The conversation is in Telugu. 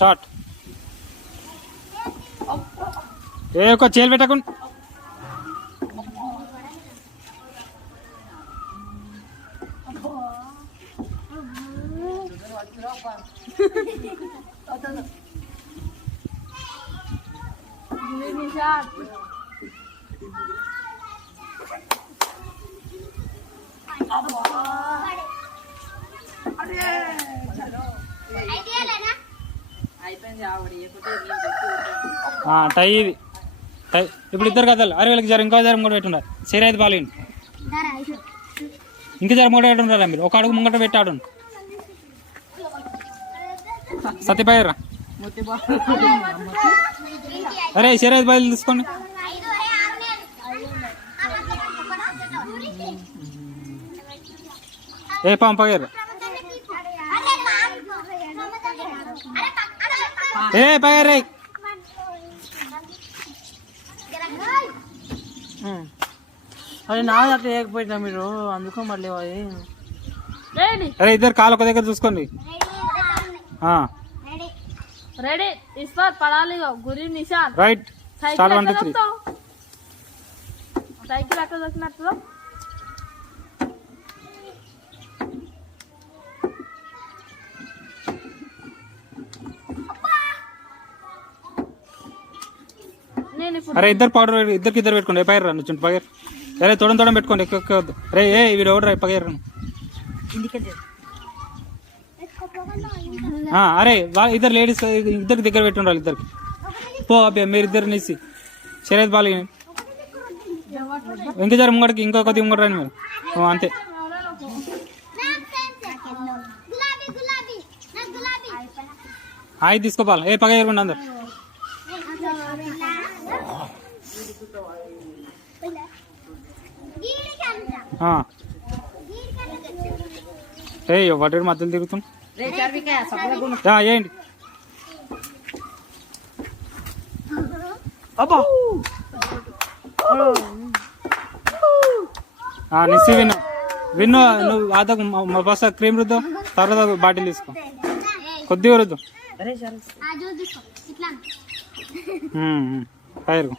స్టార్ట్. ఏ ఒక చేలు పెట్టకుండా టై ఇది టై. ఇప్పుడు ఇద్దరు కథలు అరే వీళ్ళకి జర ఇంకో జరం కూడా పెట్టున్నారు. సరే అయితే బాగా ఇంకా జర మూడు పెట్టున్నారా మీరు. ఒక అడుగు ముంగట పెట్టాడు సత్యపాయరా. అరే సరే అయితే బయలు తీసుకోండి. ఏ పంపగారు ఏ పగారే అరే నాది అట్లా వేయకపోయినా మీరు అందుకో మళ్ళీ అరే ఇద్దరు కాలు ఒక దగ్గర చూసుకోండి. రెడీ ఈశ్వర్ పడాలి గురి నిషాన్ రైట్ స్టార్ట్ 1 2 3. సైకిల్ అక్కడ దొరికినట్టు అరే ఇద్దరు పౌడర్ ఇద్దరికి ఇద్దరు పెట్టుకోండి. పైరు రా చుంటు పగర్. అరే తోడం తోడం పెట్టుకోండి. ఎక్కువ వద్దు. రే ఏ వీడు ఎవడు రా పగర్. అరే ఇద్దరు లేడీస్ ఇద్దరికి దగ్గర పెట్టుండాలి. ఇద్దరికి పో అబ్బే మీరు ఇద్దరు నీసి శరీర బాగా ఇంకా జర ముంగడికి ఇంకో కొద్ది ముంగడు రండి మీరు. అంతే హాయి తీసుకోపాలి. ఏ పగ ఎరుగుండి అందరు. ఏ వాటి మధ్యలో తిరుగుతుంది. ఏంటి నిస్సి విన్ను విన్ను. నువ్వు అదకు బస్ క్రీమ్ రుద్దు. తర్వాత బాటిల్ తీసుకో. కొద్దిగా రుద్దు. పైరు